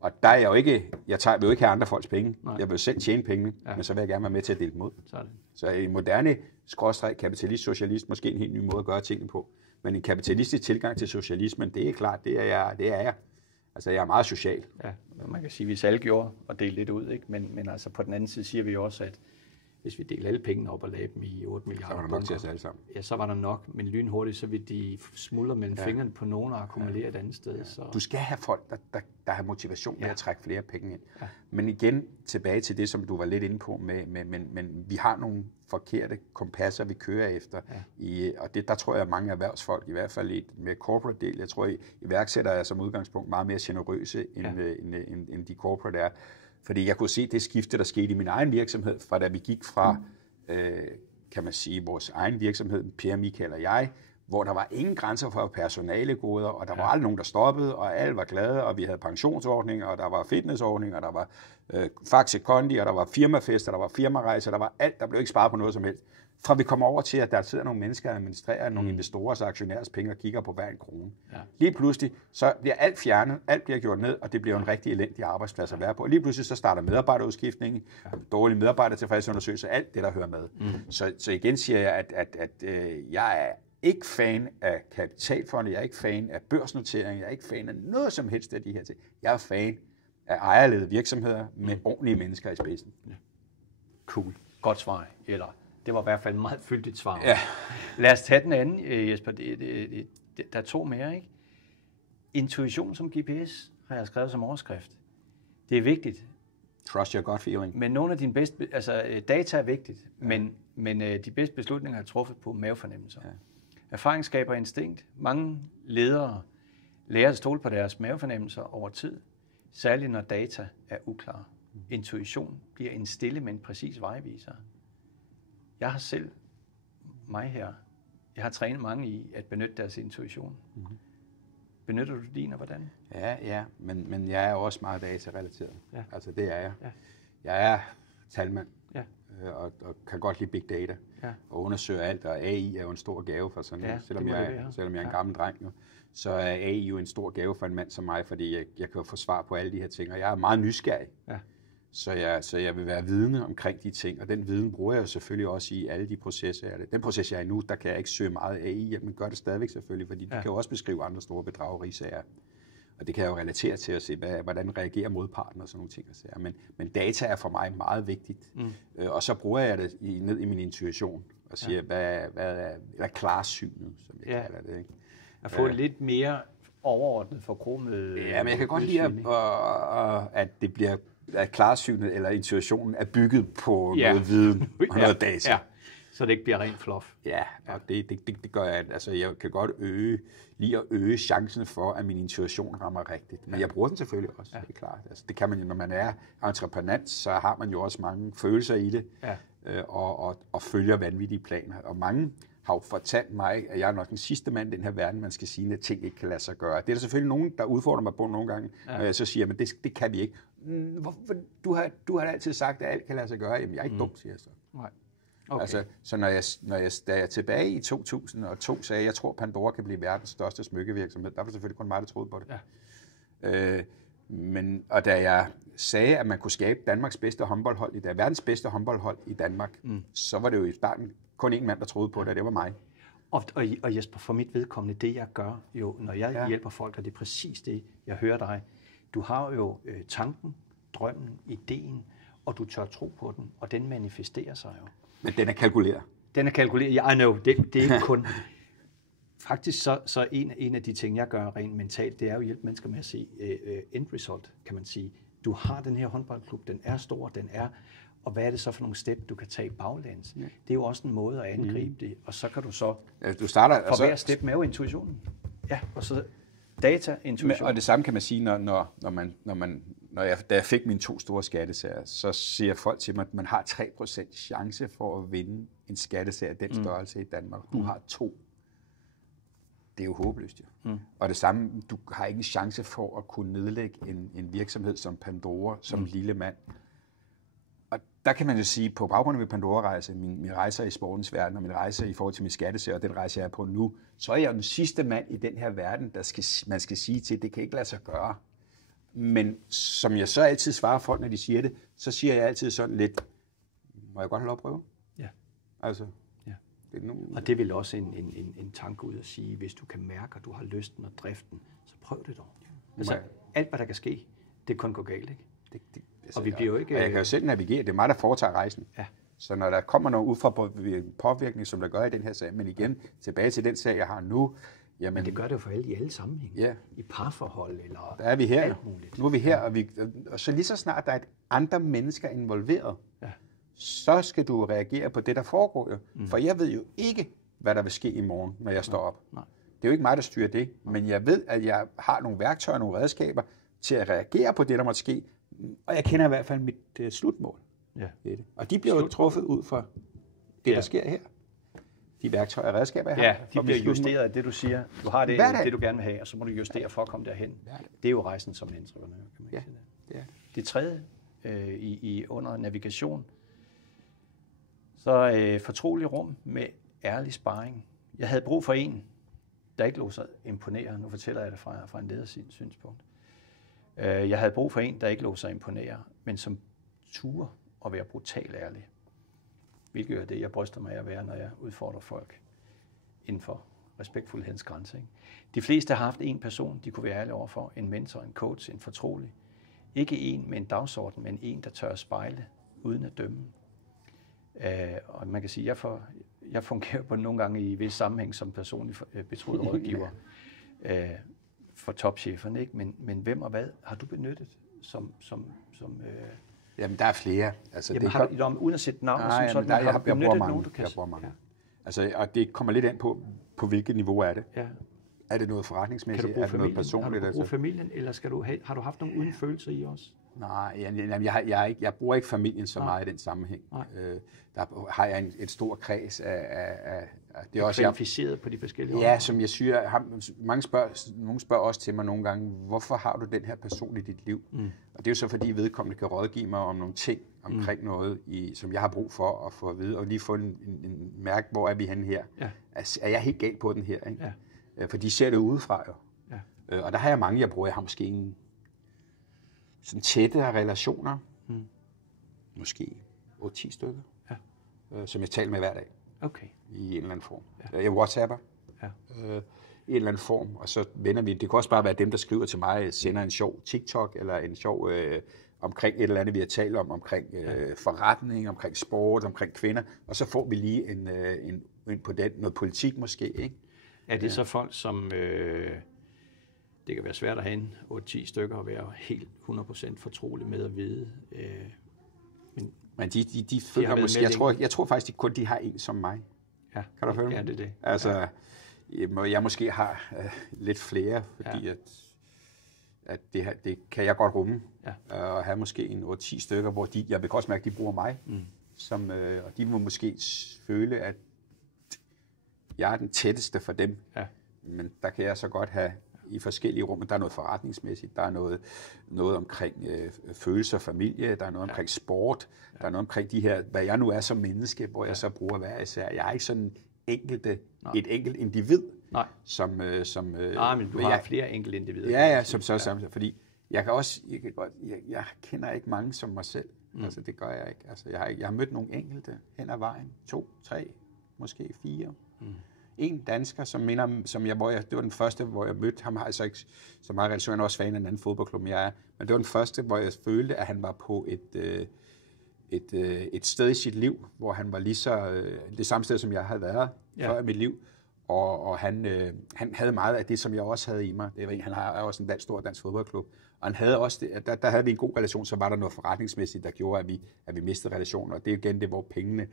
Og der er jeg jo ikke... Jeg vil jo ikke have andre folks penge. Nej. Jeg vil jo selv tjene pengene, men så vil jeg gerne være med til at dele dem ud. Så i moderne kapitalist, socialist, måske en helt ny måde at gøre tingene på. Men en kapitalistisk tilgang til socialismen, det er klart, det er jeg. Altså, jeg er meget social. Ja, man kan sige, hvis alle gjorde og delte lidt ud, ikke? Men altså, på den anden side siger vi jo også, at hvis vi deler alle pengene op og lagde dem i 8 milliarder, så var der nok til os alle sammen. Ja, så var der nok, men lynhurtigt, så vil de smuldre mellem fingrene på nogen og akkumulere et andet sted. Så. Du skal have folk, der har motivation til at trække flere penge ind. Ja. Men igen, tilbage til det, som du var lidt inde på, men vi har nogle forkerte kompasser, vi kører efter. Ja. Og der tror jeg, at mange erhvervsfolk, i hvert fald med corporate del, jeg tror, iværksættere er som udgangspunkt meget mere generøse, end de corporate er. Fordi jeg kunne se det skifte, der skete i min egen virksomhed, fra da vi gik fra, kan man sige, vores egen virksomhed, Per, Michael og jeg, hvor der var ingen grænser for personalegoder, og der var aldrig nogen, der stoppede, og alle var glade, og vi havde pensionsordninger, og der var fitnessordninger, og der var Faxe Kondi, og der var firmafester, der var firmarejser, der var alt, der blev ikke sparet på noget som helst. Fra vi kommer over til, at der sidder nogle mennesker, der administrerer nogle investorers og aktionærers penge og kigger på hver en krone. Ja. Lige pludselig, så bliver alt fjernet, alt bliver gjort ned, og det bliver en rigtig elendig arbejdsplads at være på. Og lige pludselig, så starter medarbejderudskiftningen, dårlige medarbejdertilfredshedsundersøgelser, alt det, der hører med. Så igen siger jeg, at jeg er ikke fan af kapitalfonde, jeg er ikke fan af børsnotering, jeg er ikke fan af noget som helst af de her ting. Jeg er fan af ejerledede virksomheder med ordentlige mennesker i spidsen. Ja. Cool. Godt svar, eller... Det var i hvert fald et meget fyldigt svar. Ja. Lad os tage den anden, Jesper. Der er 2 mere, ikke? Intuition som GPS har jeg skrevet som overskrift. Det er vigtigt. Trust your gut feeling. Men nogle af dine bedste... Altså, data er vigtigt, men de bedste beslutninger er truffet på mavefornemmelser. Ja. Erfaring skaber instinkt. Mange ledere lærer at stole på deres mavefornemmelser over tid, særligt når data er uklare. Intuition bliver en stille, men præcis vejviser. Jeg har selv, jeg har trænet mange i at benytte deres intuition. Benytter du din, og hvordan? Ja, men jeg er også meget data-relateret. Ja. Altså det er jeg. Ja. Jeg er talmand, Ja. og kan godt lide big data, og undersøge alt, og AI er jo en stor gave for sådan noget. Selvom jeg er en gammel dreng nu, så er AI jo en stor gave for en mand som mig, fordi jeg kan jo få svar på alle de her ting, og jeg er meget nysgerrig. Ja. Så jeg vil være vidne omkring de ting, og den viden bruger jeg jo selvfølgelig også i alle de processer. Den proces, jeg er i nu, der kan jeg ikke søge meget AI, men gør det stadigvæk selvfølgelig, fordi det kan jo også beskrive andre store bedragerisager. Og det kan jeg jo relatere til at se, hvordan reagerer modparten og sådan nogle ting. Men data er for mig meget vigtigt, og så bruger jeg det ned i min intuition, og siger, hvad er klarsynet, som jeg kalder det. Ikke? At få lidt mere overordnet forkromet. Ja, men jeg kan godt lide, at det bliver at klarsynet eller intuitionen er bygget på noget viden og noget data. Ja. Så det ikke bliver rent fluff. Ja, og det gør jeg. Altså, jeg kan godt lide at øge chancen for, at min intuition rammer rigtigt. Men jeg bruger den selvfølgelig også, det er klart. Altså, det kan man jo, når man er entreprenant, så har man jo også mange følelser i det, og følger vanvittige planer. Og mange har jo fortalt mig, at jeg er nok den sidste mand i den her verden, man skal sige, at ting ikke kan lade sig gøre. Det er der selvfølgelig nogen, der udfordrer mig på nogle gange, når jeg så siger, men det kan vi ikke. Du har altid sagt, at alt kan lade sig gøre. Jamen, jeg er ikke dum, siger jeg så. Nej. Okay. Altså, så da jeg tilbage i 2002 sagde, at jeg tror, Pandora kan blive verdens største smykkevirksomhed, der var selvfølgelig kun mig, der troede på det. Ja. Og da jeg sagde, at man kunne skabe Danmarks bedste håndboldhold verdens bedste håndboldhold i Danmark, så var det jo i starten kun en mand, der troede på det, og det var mig. Og Jesper, for mit vedkommende, det jeg gør jo, når jeg hjælper folk, og det er præcis det, jeg hører dig. Du har jo tanken, drømmen, ideen, og du tør tro på den, og den manifesterer sig jo. Men den er kalkuleret. Den er kalkuleret, I know. Det er ikke kun... Faktisk så en af de ting, jeg gør rent mentalt, det er jo at hjælpe mennesker med at se end result, kan man sige. Du har den her håndboldklub, den er stor, og hvad er det så for nogle step, du kan tage baglæns? Ja. Det er jo også en måde at angribe det, og så kan du så... Du starter... For hver step med jo intuitionen. Ja, og så data, intuition. Og det samme kan man sige, da jeg fik mine 2 store skattesager, så siger folk til mig, at man har 3% chance for at vinde en skattesag af den størrelse i Danmark. Du har 2. Det er jo håbløst, jo. Og det samme, du har ikke en chance for at kunne nedlægge en virksomhed som Pandora, som lille mand. Og der kan man jo sige, på baggrund af min Pandora-rejse, min rejser i sportens verden, og min rejse i forhold til min skattesager, og den rejse, jeg er på nu, så er jeg den sidste mand i den her verden, man skal sige til, det kan ikke lade sig gøre. Men som jeg så altid svarer folk, når de siger det, så siger jeg altid sådan lidt, må jeg godt have lov at prøve? Ja. Altså, og det vil også en tanke ud at sige, hvis du kan mærke, at du har lysten og driften, så prøv det dog. Altså, alt hvad der kan ske, det kan gå galt, ikke? Og vi bliver jo ikke... Jeg kan jo selv navigere, det er mig, der foretager rejsen. Ja. Så når der kommer noget ud fra påvirkning, som der gør i den her sag, men igen, tilbage til den sag, jeg har nu, jamen... Men det gør det jo for alle i alle sammenhænge. Ja. I parforhold eller der er vi her. Alt muligt. Nu er vi her, og så lige så snart der er andre mennesker involveret, så skal du reagere på det, der foregår jo. For jeg ved jo ikke, hvad der vil ske i morgen, når jeg står op. Nej. Det er jo ikke mig, der styrer det, men jeg ved, at jeg har nogle værktøjer, nogle redskaber til at reagere på det, der måtte ske, og jeg kender i hvert fald mit slutmål. Ja. Og de bliver jo truffet ud fra det, der sker her. De værktøjer og redskaber, jeg har. Ja, de bliver justeret af det, du siger. Du har det, du gerne vil have, og så må du justere for at komme derhen. Det er jo rejsen som entreprenør, kan man sige. Det er det tredje under navigation. Så fortrolig rum med ærlig sparring. Jeg havde brug for en, der ikke lå sig imponere. Nu fortæller jeg det fra en leders synspunkt. Jeg havde brug for en, der ikke lå sig imponere, men som turde at være brutalt ærlig. Hvilket er det, jeg bryster mig af at være, når jeg udfordrer folk inden for respektfuldhedens grænse. Ikke? De fleste har haft en person, de kunne være ærlige overfor. En mentor, en coach, en fortrolig. Ikke en med en dagsorden, men en, der tør at spejle, uden at dømme. Og man kan sige, jeg fungerer på nogle gange i vis sammenhæng som personlig betroet rådgiver for topcheferne. Ikke? Men hvem og hvad har du benyttet som Jamen, der er flere. Altså, jamen, uden at sætte navn, jeg bruger mange. Ja. Altså, og det kommer lidt an på hvilket niveau er det. Ja. Er det noget forretningsmæssigt? Kan du bruge er det noget personligt? Har du brugt familien, eller har du haft nogle uden følelser i også? Nej, jeg bruger ikke familien så meget i den sammenhæng. Der har jeg en stor kreds af det er også kvalificeret på de forskellige områder. Ja, som jeg siger, nogle spørger også til mig nogle gange, hvorfor har du den her person i dit liv? Og det er jo så, fordi vedkommende kan rådgive mig om nogle ting omkring noget, som jeg har brug for at få at vide, og lige få en mærke, hvor er vi henne her? Ja. Er jeg helt galt på den her? Ikke? Ja. For de ser det udefra jo. Ja. Og der har jeg mange, jeg bruger. Jeg har måske sådan tætte relationer. Måske 8-10 stykker, som jeg taler med hver dag. Okay. I en eller anden form. Ja. Jeg WhatsApper i en eller anden form, og så vender vi. Det kan også bare være dem, der skriver til mig, sender en sjov TikTok, eller en sjov omkring et eller andet, vi har talt omkring forretning, omkring sport, omkring kvinder, og så får vi lige en på den, noget politik måske, ikke? Er det så folk, som... det kan være svært at have en 8-10 stykker og være helt 100% fortrolig med at vide. Men de følger måske... Jeg tror faktisk, de har en som mig. Ja, kan du følge mig? Ja, det er det. Altså, jeg måske har lidt flere, fordi at det kan jeg godt rumme. Ja. Og have måske en 8-10 stykker, hvor jeg vil også mærke, at de bruger mig. Og de må måske føle, at jeg er den tætteste for dem. Ja. Men der kan jeg så godt have i forskellige rum. Der er noget forretningsmæssigt, der er noget omkring følelser, familie, der er noget omkring sport, der er noget omkring de her, hvad jeg nu er som menneske, hvor jeg så bruger hver især. Jeg er ikke sådan et enkelt individ. Nej. Men du har flere enkelte individer. Ja, som fordi jeg kender ikke mange som mig selv. Altså det gør jeg ikke. Altså jeg har mødt nogle enkelte hen ad vejen, 2, 3, måske 4. En dansker, det var den første, hvor jeg mødte ham, har jeg så ikke så meget relation, han er også fan af en anden fodboldklub, men jeg er, men det var den første, hvor jeg følte, at han var på et sted i sit liv, hvor han var lige så det samme sted, som jeg havde været før i mit liv, og han havde meget af det, som jeg også havde i mig. Han har også en stor dansk fodboldklub, og han havde også der havde vi en god relation, så var der noget forretningsmæssigt, der gjorde, at vi mistede relationen, og det er igen det, hvor pengene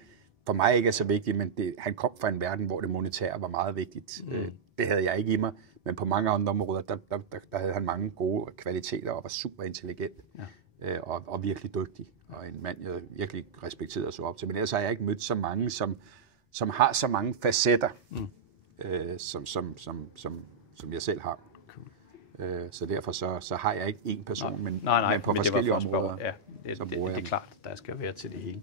for mig ikke er så vigtigt, men han kom fra en verden, hvor det monetære var meget vigtigt. Det havde jeg ikke i mig, men på mange andre områder, der havde han mange gode kvaliteter og var super intelligent og virkelig dygtig. Og en mand, jeg virkelig respekterede og så op til. Men ellers har jeg ikke mødt så mange, som har så mange facetter, som jeg selv har. Så derfor så har jeg ikke én person, men på forskellige områder. Ja, det er klart, der skal være til det hele.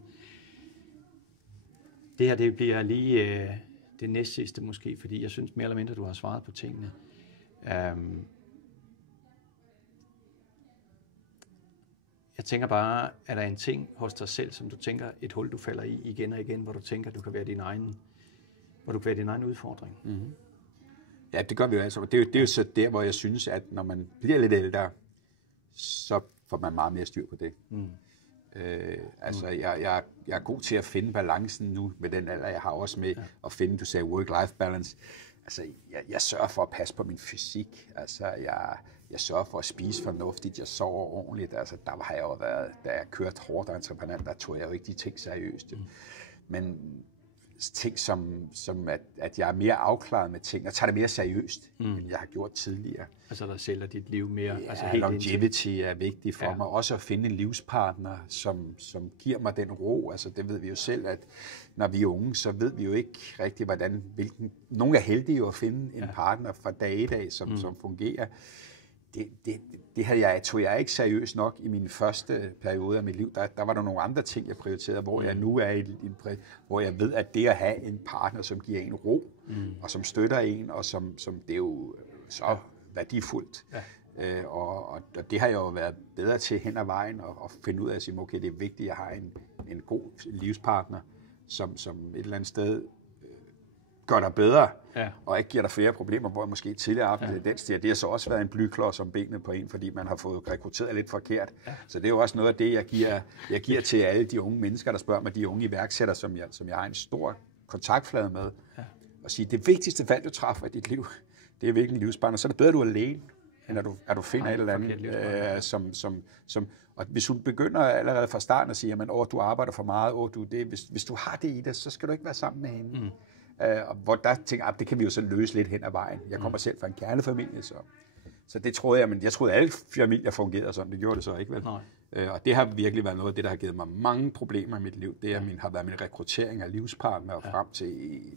Det her, det bliver lige det næstsidste måske, fordi jeg synes mere eller mindre, du har svaret på tingene. Jeg tænker bare, er der en ting hos dig selv, som du tænker, et hul, du falder i igen og igen, hvor du tænker, du kan være din egen udfordring? Mm-hmm. Ja, det gør vi jo altså. Det er jo så der, hvor jeg synes, at når man bliver lidt ældre, så får man meget mere styr på det. Jeg er god til at finde balancen nu med den alder, jeg har også med at finde, du sagde work-life balance. Altså, jeg sørger for at passe på min fysik. Altså, jeg sørger for at spise fornuftigt. Jeg sover ordentligt. Altså, der har jeg jo været, da jeg kørte hårdt og entreprenant, der tog jeg jo ikke de ting seriøst. Men ting som at jeg er mere afklaret med ting, og tager det mere seriøst, end jeg har gjort tidligere. Altså der sælger dit liv mere? Ja, altså helt longevity er vigtigt for mig. Også at finde en livspartner, som giver mig den ro. Altså det ved vi jo selv, at når vi er unge, så ved vi jo ikke rigtig, nogle er heldige jo at finde en partner fra dag i dag, som fungerer. Det tog jeg ikke seriøst nok i min første periode af mit liv. Der var der nogle andre ting, jeg prioriterede, hvor jeg nu er hvor jeg ved, at det at have en partner, som giver en ro, og som støtter en, og som det er jo så værdifuldt. Ja. Og det har jeg jo været bedre til hen ad vejen, og finde ud af at sige, okay, det er vigtigt, at jeg har en god livspartner, som et eller andet sted gør dig bedre, og ikke giver dig flere problemer, hvor jeg måske tidligere har haft den sted. Det har så også været en blyklods om benet på en, fordi man har fået rekrutteret lidt forkert. Ja. Så det er jo også noget af det, jeg giver til alle de unge mennesker, der spørger mig, de unge iværksættere, som jeg har en stor kontaktflade med, og sige, det vigtigste valg, du træffer i dit liv, det er hvilken livspartner. Så er det bedre, at du er alene, end at du finder et eller andet, og hvis du begynder allerede fra starten at sige, at du arbejder for meget, hvis du har det i dig, så skal du ikke være sammen med hende. Og hvor der tænker jeg, det kan vi jo så løse lidt hen ad vejen. Jeg kommer selv fra en kernefamilie, så det troede jeg, men jeg troede, at alle familier fungerede sådan. Det gjorde det så ikke, vel? Og det har virkelig været noget af det, der har givet mig mange problemer i mit liv. Det har været min rekruttering af livspartnere frem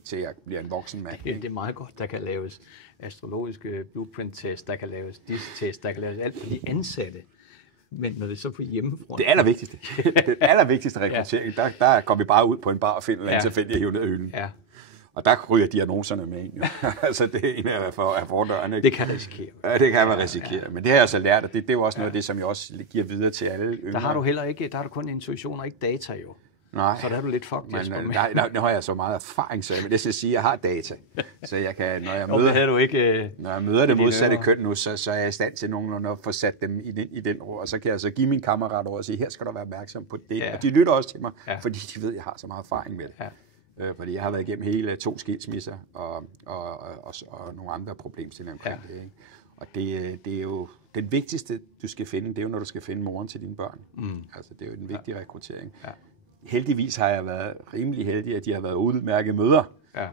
til jeg bliver en voksen mand. Det er meget godt, der kan laves astrologiske blueprint-test, der kan laves DISC-test, der kan laves alt for de ansatte. Men når det er så på hjemmefronten... Det allervigtigste rekruttering, der går vi bare ud på en bar og finder en tilfældig at hive ned af hylden. Ja. Og der ryger diagnoserne med en. Altså det er en af fordøren. Det kan risikere. Ja, det kan man risikere. Men det har jeg så lært, og det er jo også noget af det, som jeg også giver videre til alle yngre. Der har du heller ikke, der har du kun intuition og ikke data jo. Nej. Så der er du lidt fucked. Nu har jeg så meget erfaring, så det skal sige, at jeg har data. Så jeg kan, når jeg møder det modsatte køn nu, så er jeg i stand til nogenlunde at få sat dem i den ro, og så kan jeg så give min kammerat over og sige, her skal du være opmærksom på det. Ja. Og de lytter også til mig, fordi de ved, at jeg har så meget erfaring med det. Ja. Fordi jeg har været igennem hele 2 skilsmisser og nogle andre problemstillinger omkring det. Ikke? Og det er jo det vigtigste, du skal finde, det er jo, når du skal finde moren til dine børn. Altså, det er jo en vigtig rekruttering. Ja. Heldigvis har jeg været rimelig heldig, at de har været udmærkede mødre,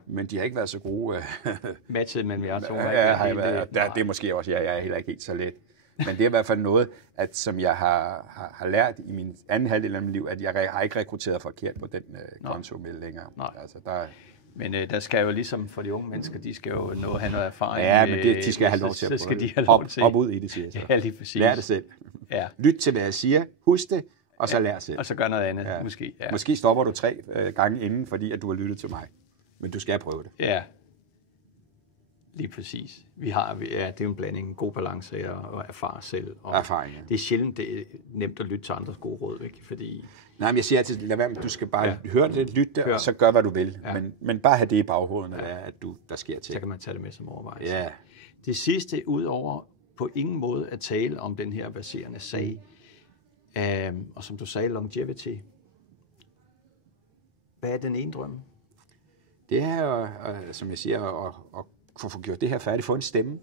men de har ikke været så gode. Matchet mellem jer to. Det er måske også, jeg er heller ikke helt så let. Men det er i hvert fald noget, som jeg har lært i min anden halvdel af mit liv, at jeg har ikke rekrutteret forkert på den konto med længere. Altså, men der skal jo ligesom for de unge mennesker, de skal jo have noget erfaring. Ja, men de skal have lov til at prøve. Hop ud i det, siger jeg så. Ja, lige præcis. Lær det selv. Ja. Lyt til, hvad jeg siger. Husk det. Og så lær selv. Og så gør noget andet, måske. Ja. Måske stopper du 3 gange inden, fordi at du har lyttet til mig. Men du skal prøve det. Ja, lige præcis. Det er jo en blanding, en god balance og erfare selv. Og erfaring, ja. Det er sjældent, det er nemt at lytte til andres gode råd, ikke? Fordi... Nej, men jeg siger altid, lad være med, du skal bare høre det, lytte det, og så gør, hvad du vil. Ja. Men bare have det i baghovedet, at der sker til. Så kan man tage det med som overvejelse. Ja. Det sidste, udover på ingen måde at tale om den her verserende sag, og som du sagde, longevity. Hvad er den ene drøm? Det er, som jeg siger, at få gjort det her færdigt, få en stemme.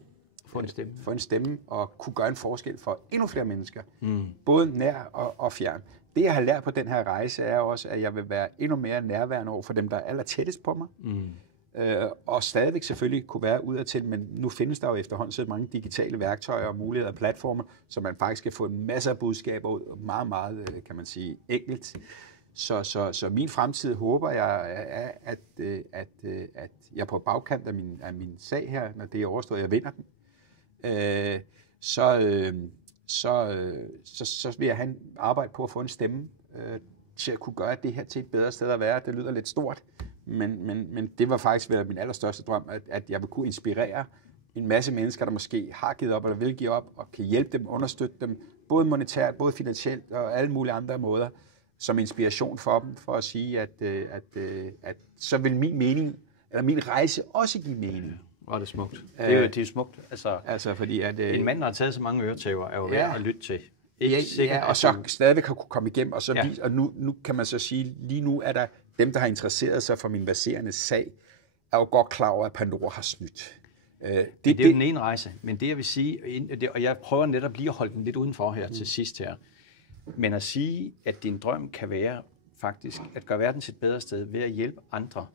Få en stemme og kunne gøre en forskel for endnu flere mennesker. Både nær og fjern. Det, jeg har lært på den her rejse, er også, at jeg vil være endnu mere nærværende over for dem, der er aller tættest på mig. Og stadigvæk selvfølgelig kunne være udadtil, men nu findes der jo efterhånden så mange digitale værktøjer og muligheder og platformer, så man faktisk kan få en masse af budskaber ud, meget, meget, kan man sige, enkelt. Så min fremtid håber jeg er, at jeg på bagkant af min sag her, når det er overstået, jeg vinder den, så vil jeg arbejde på at få en stemme til at kunne gøre det her til et bedre sted at være. Det lyder lidt stort, men det var faktisk været min allerstørste drøm, at jeg vil kunne inspirere en masse mennesker, der måske har givet op eller vil give op, og kan hjælpe dem, understøtte dem, både monetært, både finansielt og alle mulige andre måder, som inspiration for dem, for at sige, at så vil min rejse også give mening. Var det smukt. Det er smukt. Altså fordi at en mand, der har taget så mange øretæver, er jo værd at lytte til. Og så stadigvæk har kunne komme igennem, og nu kan man så sige, lige nu er der dem, der har interesseret sig for min verserende sag, er jo godt klar over, at Pandora har snydt. Det er jo den ene rejse, men det jeg vil sige, og jeg prøver netop lige at holde den lidt udenfor her til sidst her, men at sige, at din drøm kan være faktisk at gøre verden til et bedre sted ved at hjælpe andre,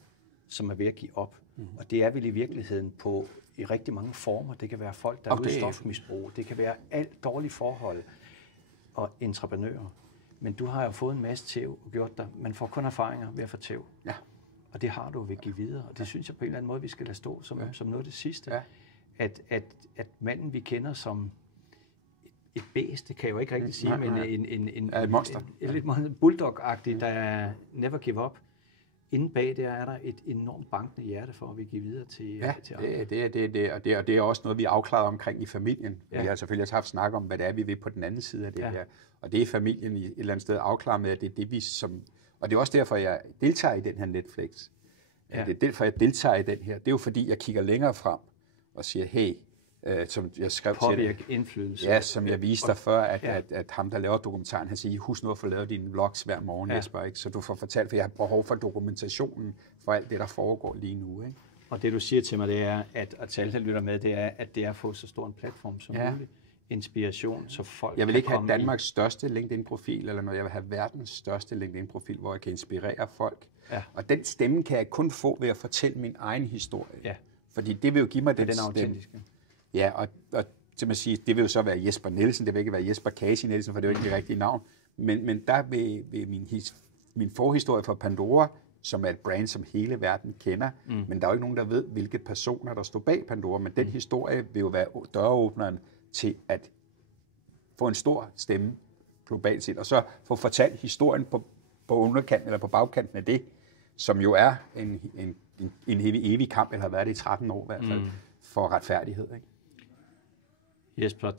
som er ved at give op. Og det er vel i virkeligheden i rigtig mange former. Det kan være folk, der er ude i stofmisbrug. Det kan være alt dårlige forhold og entreprenører. Men du har jo fået en masse tæv og gjort dig. Man får kun erfaringer ved at få tæv. Ja. Og det har du ved at give videre. Og det synes jeg på en eller anden måde, vi skal lade stå som noget af det sidste. Ja. At manden, vi kender som et bæst, det kan jeg jo ikke rigtig sige, men et monster. Lidt bulldog-agtigt, der er never give up. Inden bag der er der et enormt bankende hjerte for, at vi giver videre til andre. Og det er også noget, vi er afklaret omkring i familien. Vi har selvfølgelig også haft snak om, hvad det er, vi vil på den anden side af det her. Og det er familien i et eller andet sted afklaret med, at det er det, vi som... Og det er også derfor, jeg deltager i den her Netflix. Ja. Det er derfor, jeg deltager i den her. Det er jo fordi, jeg kigger længere frem og siger, hey, som jeg skrev til dig. Indflydelse. Ja, som jeg viste dig før, at ham, der laver dokumentaren, han siger, husk nu at få lavet dine vlogs hver morgen, Jesper, ikke? Så du får fortalt, for jeg har behov for dokumentationen for alt det, der foregår lige nu. Ikke? Og det, du siger til mig, det er, at til alle, der lytter med, det er, at det er at få så stor en platform som muligt. inspiration, så folk jeg vil ikke have Danmarks største LinkedIn-profil, eller noget. Jeg vil have verdens største LinkedIn-profil, hvor jeg kan inspirere folk. Ja. Og den stemme kan jeg kun få ved at fortælle min egen historie. Ja. Fordi det vil jo give mig den autentiske. Ja, og til man sige, det vil jo så være Jesper Nielsen, det vil ikke være Jesper Kasi Nielsen, for det er jo ikke det rigtige navn. Men der vil min forhistorie for Pandora, som er et brand, som hele verden kender, men der er jo ikke nogen, der ved, hvilke personer, der står bag Pandora, men den historie vil jo være døråbneren til at få en stor stemme globalt set, og så få fortalt historien på underkanten eller på bagkanten af det, som jo er en evig kamp, eller har været det i 13 år i hvert fald, for retfærdighed. Ikke? Jesper,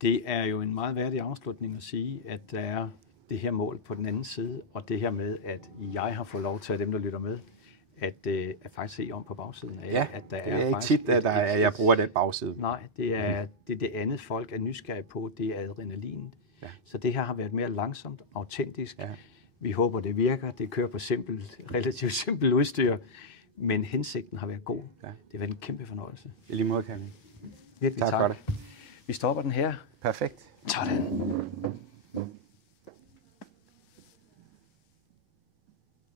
det er jo en meget værdig afslutning at sige, at der er det her mål på den anden side, og det her med, at jeg har fået lov til, at dem, der lytter med, at faktisk se om på bagsiden af, at der det er ikke tit, at jeg bruger den bagside. Nej, det er det andet, folk er nysgerrige på, det er adrenalin. Ja. Så det her har været mere langsomt, autentisk. Ja. Vi håber, det virker. Det kører på relativt simpelt udstyr, men hensigten har været god. Ja. Det har været en kæmpe fornøjelse. I lige måde, Karin. Virkelig tak. Tak for det. Vi stopper den her. Perfekt. Sådan.